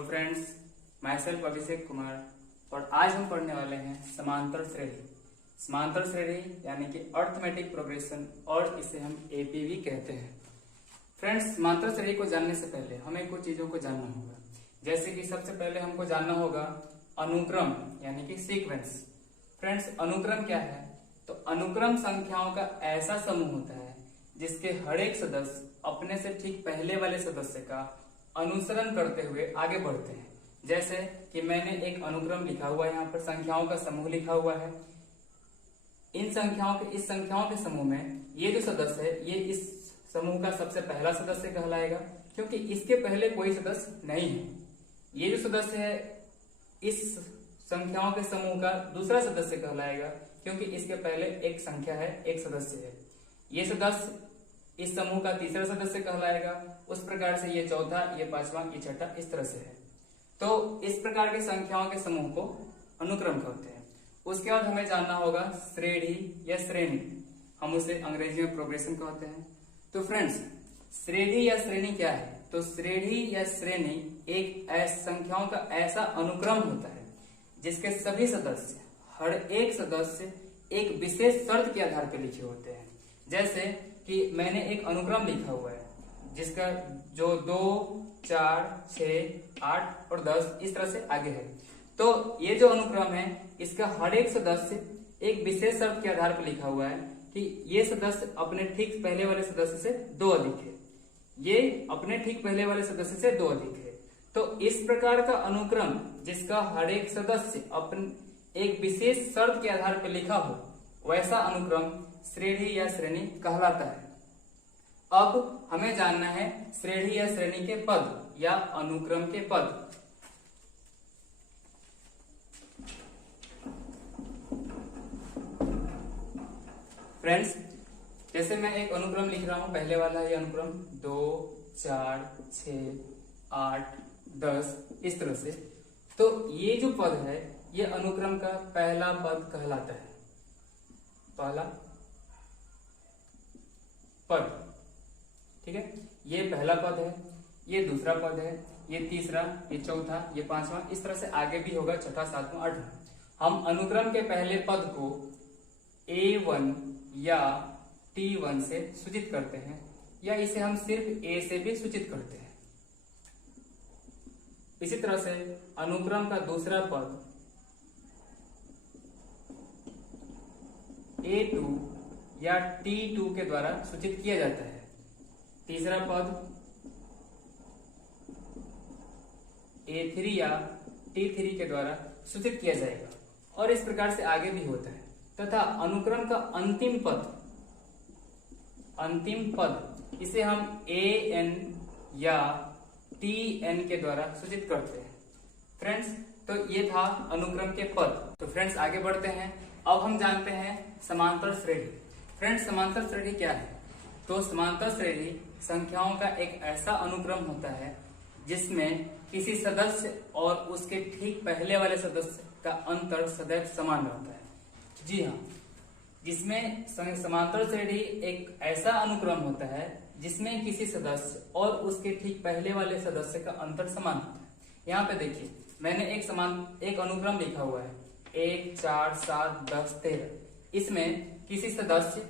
Hello friends, my self Abhishek Kumar और आज हम पढ़ने वाले हैं समांतर श्रेणी। समांतर श्रेणी यानी कि अर्थमेटिक प्रोग्रेशन और इसे हम एपी भी कहते हैं। फ्रेंड्स, समांतर श्रेणी को जानने से पहले हमें कुछ चीजों को जानना होगा। जैसे कि सबसे पहले हमको जानना होगा अनुक्रम यानी कि सीक्वेंस। फ्रेंड्स, अनुक्रम क्या है? तो अनुक्रम संख्याओं का ऐसा समूह होता है जिसके हर एक सदस्य अपने से ठीक पहले वाले सदस्य का अनुसरण करते हुए आगे बढ़ते हैं। जैसे कि मैंने एक अनुक्रम लिखा हुआ है, यहाँ पर संख्याओं का समूह लिखा हुआ है। इस संख्याओं के समूह में ये जो सदस्य है ये इस समूह का सबसे पहला सदस्य कहलाएगा, क्योंकि इसके पहले कोई सदस्य नहीं है। ये जो सदस्य है इस संख्याओं के समूह का दूसरा सदस्य कहलाएगा, क्योंकि इसके पहले एक संख्या है, एक सदस्य है। ये सदस्य इस समूह का तीसरा सदस्य कहलाएगा। उस प्रकार से ये चौथा, ये पांचवा, ये छठा, इस तरह से है। तो इस प्रकार के संख्याओं के समूह को अनुक्रम कहते हैं। उसके बाद हमें जानना होगा श्रेणी या श्रेणी, हम उसे अंग्रेजी में प्रोग्रेशन कहते हैं। तो फ्रेंड्स, श्रेणी या श्रेणी क्या है? तो श्रेणी या श्रेणी एक संख्याओं का ऐसा अनुक्रम होता है जिसके सभी सदस्य, हर एक सदस्य एक विशेष शर्त के आधार पर लिखे होते हैं। जैसे कि मैंने एक अनुक्रम लिखा हुआ है जिसका जो 2, 4, 6, 8 और 10 इस तरह से आगे है। तो ये जो अनुक्रम है इसका हर एक सदस्य एक विशेष शर्त के आधार पर लिखा हुआ है कि ये सदस्य अपने ठीक पहले वाले सदस्य से 2 अधिक है, ये अपने ठीक पहले वाले सदस्य से 2 अधिक है। तो इस प्रकार का अनुक्रम जिसका हर एक सदस्य अपने एक विशेष शर्त के आधार पर लिखा हो, वैसा अनुक्रम श्रेणी या श्रेणी कहलाता है। अब हमें जानना है श्रेणी या श्रेणी के पद या अनुक्रम के पद। फ्रेंड्स, जैसे मैं एक अनुक्रम लिख रहा हूं, पहले वाला ये अनुक्रम 2, 4, 6, 8, 10 इस तरह से। तो ये जो पद है ये अनुक्रम का पहला पद कहलाता है। पहला पद, ठीक है, ये पहला पद है, ये दूसरा पद है, ये तीसरा, ये चौथा, ये पांचवा, इस तरह से आगे भी होगा, छठा, सातवां, आठवां। हम अनुक्रम के पहले पद को A1 या T1 से सूचित करते हैं, या इसे हम सिर्फ A से भी सूचित करते हैं। इसी तरह से अनुक्रम का दूसरा पद A2 या T2 के द्वारा सूचित किया जाता है। तीसरा पद A3 या T3 के द्वारा सूचित किया जाएगा, और इस प्रकार से आगे भी होता है। तथा अनुक्रम का अंतिम पद इसे हम AN या TN के द्वारा सूचित करते हैं। फ्रेंड्स, तो ये था अनुक्रम के पद। तो फ्रेंड्स, आगे बढ़ते हैं। अब हम जानते हैं समांतर श्रेणी। फ्रेंड्स, समांतर श्रेणी क्या है? तो समांतर श्रेणी संख्याओं का एक ऐसा अनुक्रम होता है जिसमें किसी सदस्य और उसके ठीक पहले वाले सदस्य का अंतर सदैव समान रहता है। जी हाँ, जिसमें समांतर श्रेणी एक ऐसा अनुक्रम होता है जिसमें किसी सदस्य और उसके ठीक पहले वाले सदस्य का अंतर समान होता है। यहाँ पे देखिए, मैंने एक अनुक्रम लिखा हुआ है 1, 4, 7, 10, 13। इसमें किसी सदस्य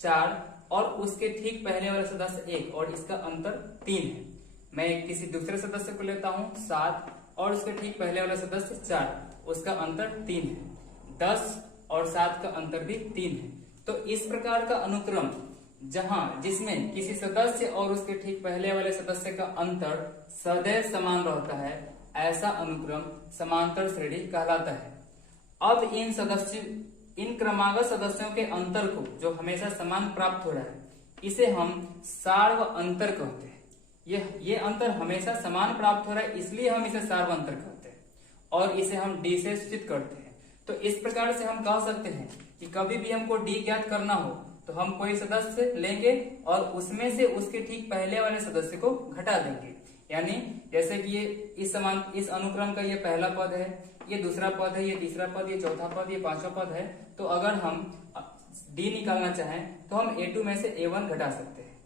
4 और उसके ठीक पहले वाले सदस्य 1 और इसका अंतर 3 है। मैं किसी दूसरे सदस्य को लेता हूं 7 और उसके ठीक पहले वाला सदस्य 4, उसका अंतर 3 है। 10 और 7 का अंतर भी 3 है। तो इस प्रकार का अनुक्रम जिसमें किसी सदस्य और उसके ठीक पहले वाले सदस्य का अंतर सदैव समान रहता है, ऐसा अनुक्रम समांतर श्रेणी कहलाता है। अब इन क्रमागत सदस्यों के अंतर को जो हमेशा समान प्राप्त हो रहा है, इसे हम सार्व अंतर कहते हैं। ये अंतर हमेशा समान प्राप्त हो रहा है, इसलिए हम इसे सार्व अंतर कहते हैं, और इसे हम D से सूचित करते हैं। तो इस प्रकार से हम कह सकते हैं कि कभी भी हमको D ज्ञात करना हो तो हम कोई सदस्य लेंगे और उसमें से उसके ठीक पहले वाले सदस्य को घटा देंगे। यानी जैसे कि ये इस अनुक्रम का ये पहला पद है, ये दूसरा पद है, ये तीसरा पद, ये चौथा पद, ये पांचवा पद है। तो अगर हम D निकालना चाहें तो हम A2 में से A1 घटा सकते हैं,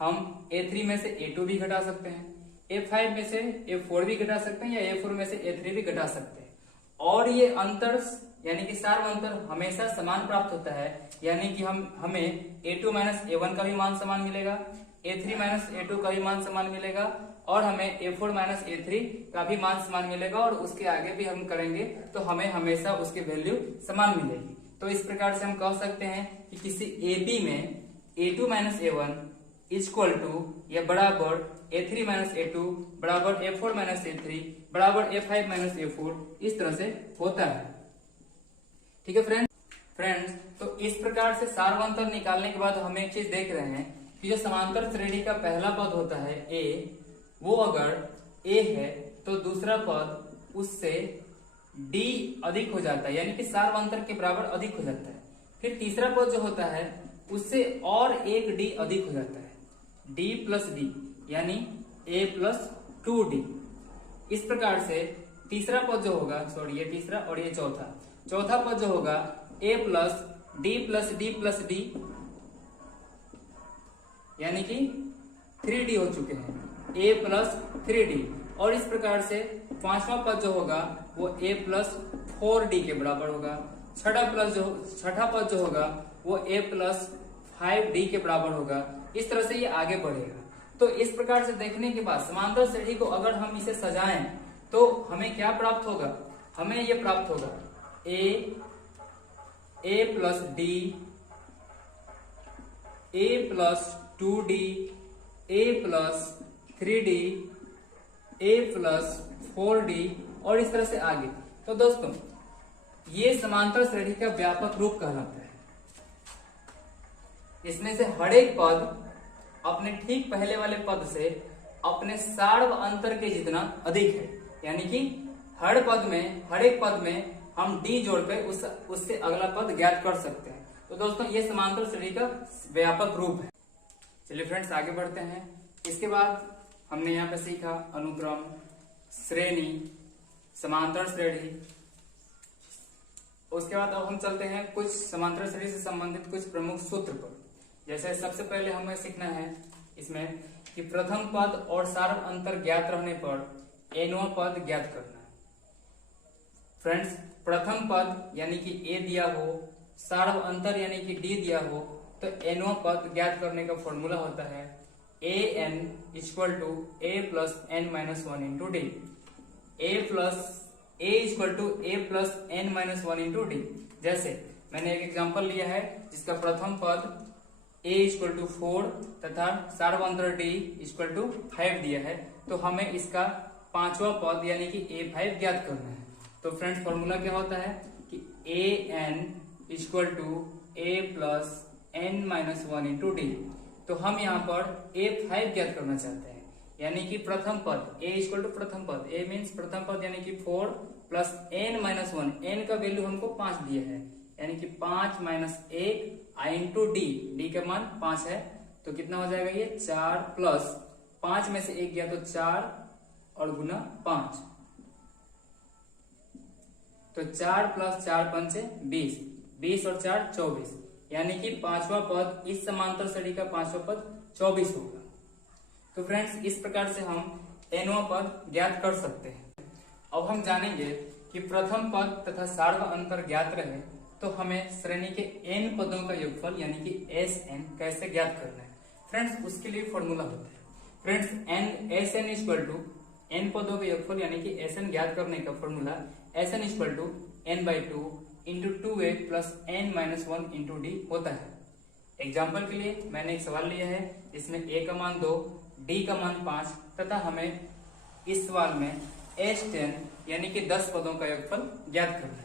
हम A3 में से A2 भी घटा सकते हैं। A5 में से A4 भी घटा सकते हैं या A4 में से A3 भी घटा सकते हैं। और ये अंतर यानी कि सार्व अंतर हमेशा समान प्राप्त होता है, यानी कि हमें A2 माइनस A1 का भी मान समान मिलेगा, A3 माइनस A2 का भी मान समान मिलेगा और हमें A4 माइनस A3 का भी मान समान मिलेगा। और उसके आगे भी हम करेंगे तो हमें हमेशा उसकी वैल्यू समान मिलेगी। तो इस प्रकार से हम कह सकते हैं कि किसी AB में A2 minus A1 equal to या बराबर A3 माइनस A2 बराबर A4 माइनस A3 बराबर A5 माइनस A4 इस तरह से होता है। ठीक है फ्रेंड्स, तो इस प्रकार से सार्वंतर निकालने के बाद हम एक चीज देख रहे हैं कि जो समांतर श्रेणी का पहला पद होता है A, वो अगर A है तो दूसरा पद उससे D अधिक हो जाता है, यानी कि सार्वंतर के बराबर अधिक हो जाता है। फिर तीसरा पद जो होता है उससे और एक D अधिक हो जाता है, D प्लस D यानी A प्लस 2D। इस प्रकार से तीसरा पद जो होगा, सॉरी ये तीसरा और ये चौथा पद जो होगा A plus D plus D plus D यानी कि 3D हो चुके हैं, A प्लस 3D। और इस प्रकार से पांचवा पद जो होगा वो A प्लस 4D के बराबर होगा। छठा पद जो होगा वो A प्लस 5D के बराबर होगा। इस तरह से ये आगे बढ़ेगा। तो इस प्रकार से देखने के बाद समांतर श्रेणी को अगर हम इसे सजाएं तो हमें क्या प्राप्त होगा, हमें ये प्राप्त होगा A plus D, A plus 2D, A plus 3D, A plus 4D और इस तरह से आगे। तो दोस्तों ये समांतर श्रेणी का व्यापक रूप कहलाता है। इसमें से हर एक पद अपने ठीक पहले वाले पद से अपने सार्व अंतर के जितना अधिक है, यानी कि हर एक पद में हम D जोड़कर उससे अगला पद ज्ञात कर सकते हैं। तो दोस्तों ये समांतर श्रेणी का व्यापक रूप है। चलिए फ्रेंड्स आगे बढ़ते हैं। इसके बाद हमने यहाँ पे सीखा अनुक्रम, श्रेणी, समांतर श्रेणी। उसके बाद अब हम चलते हैं कुछ समांतर श्रेणी से संबंधित कुछ प्रमुख सूत्र पर। जैसे सबसे पहले हमें सीखना है इसमें कि प्रथम पद और सार्व अंतर ज्ञात रहने पर nवां पद ज्ञात करना है। फ्रेंड्स प्रथम पद यानी कि A दिया हो, सार्व अंतर यानी कि D दिया हो, तो nवां पद ज्ञात करने का फॉर्मूला होता है an equal to A plus n minus 1 into D। A equal to A plus n minus 1 into D। जैसे मैंने एक एग्जांपल लिया है जिसका प्रथम पद A इक्वल टू 4 तथा सार्वंतर D इक्वल टू 5 दिया है, तो हमें इसका पांचवा पद यानी कि A5 ज्ञात करना है। तो फ्रेंड्स फॉर्मूला क्या होता है कि an equal to A plus n minus 1 into D। तो हम यहाँ पर A5 ज्ञात करना चाहते हैं, यानी कि प्रथम पद A इक्वल टू प्रथम पद, A मीन्स प्रथम पद यानी कि 4 प्लस n माइनस 1, n का वैल्यू हमको 5 दिया है, यानी कि 5 माइनस 1 इंटू D का मान 5 है, तो कितना हो जाएगा ये 4 प्लस 5 में से 1 गया तो 4 और गुना 5, तो 4 प्लस 4 पंचे 20, 20 और 4 24, यानी कि पांचवा पद इस समांतर श्रेणी का पांचवा पद 24 होगा। तो फ्रेंड्स इस प्रकार से हम nवां पद ज्ञात कर सकते हैं। अब हम जानेंगे कि प्रथम पद तथा सार्व अंतर ज्ञात रहे तो हमें श्रेणी के n पदों का योगफल यानी कि Sn कैसे ज्ञात करना है। फ्रेंड्स उसके लिए फॉर्मूला होता है। Friends Sn equal to n पदों का योगफल यानी कि Sn ज्ञात करने का formula Sn equal to n/2 into 2a plus n minus 1 into D होता है। एग्जाम्पल के लिए मैंने एक सवाल लिया है जिसमें a का मान 2, D का मान 5 तथा हमें इस सवाल में S10 यानी कि 10 पदों का योगफल ज्ञात करना है।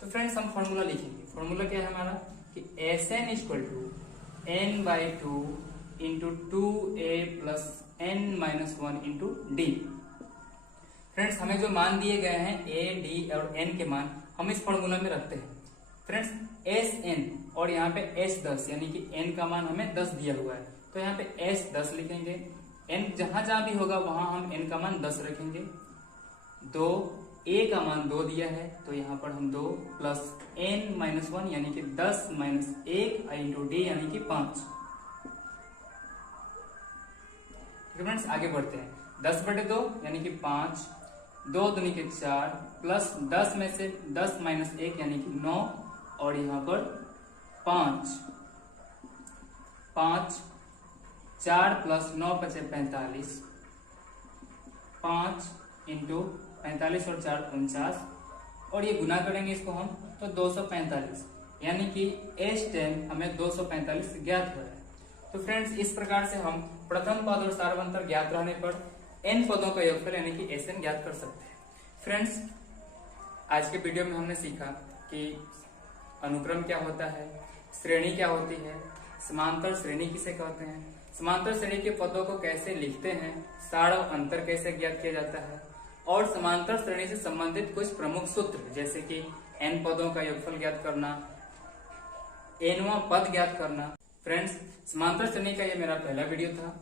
तो फ्रेंड्स हम फॉर्मूला लिखेंगे। फॉर्मूला क्या है हमारा कि Sn equal to n/2 into 2a plus n minus 1 into D। Friends हमें जो मान दिए गए हैं a, d और n के मान हम इस फॉर्मूला में रखते हैं। फ्रेंड्स Sn और यहाँ पे S10 यानी कि n का मान हमें 10 दिया हुआ है, तो यहाँ पे S10 लिखेंगे। n जहां भी होगा वहां हम n का मान 10 रखेंगे। 2 a का मान 2 दिया है तो यहाँ पर हम 2 प्लस n माइनस 1 यानी कि 10 माइनस 1 इंटू D यानी कि 5। फ्रेंड्स आगे बढ़ते हैं। 10/2 यानी कि 5, 2 दूनी के 4, प्लस 10 में से 10 माइनस 1 यानी कि 9, और यहाँ पर 5, 4 प्लस 9 बचे 45, 5 इंटू 45 और 4 49, और ये गुना करेंगे इसको हम तो 245, यानी कि H10 हमें 245 ज्ञात हो रहा है। तो फ्रेंड्स इस प्रकार से हम प्रथम पद और सार्वंतर ज्ञात रहने पर n पदों का योगफल यानी कि Sn ज्ञात कर सकते हैं। फ्रेंड्स आज के वीडियो में हमने सीखा कि अनुक्रम क्या होता है, श्रेणी क्या होती है, समांतर श्रेणी किसे कहते हैं, समांतर श्रेणी के पदों को कैसे लिखते हैं, सार और अंतर कैसे ज्ञात किया जाता है, और समांतर श्रेणी से संबंधित कुछ प्रमुख सूत्र जैसे कि n पदों का योगफल ज्ञात करना, nवां पद ज्ञात करना। फ्रेंड्स समांतर श्रेणी का ये मेरा पहला वीडियो था।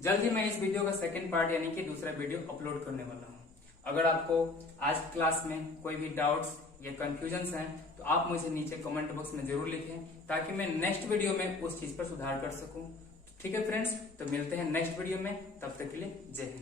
जल्द ही मैं इस वीडियो का सेकंड पार्ट यानी कि दूसरा वीडियो अपलोड करने वाला हूँ। अगर आपको आज क्लास में कोई भी डाउट्स या कंफ्यूजन्स हैं तो आप मुझे नीचे कमेंट बॉक्स में जरूर लिखें ताकि मैं नेक्स्ट वीडियो में उस चीज पर सुधार कर सकूं। ठीक है फ्रेंड्स, तो मिलते हैं नेक्स्ट वीडियो में, तब तक के लिए जय हिंद।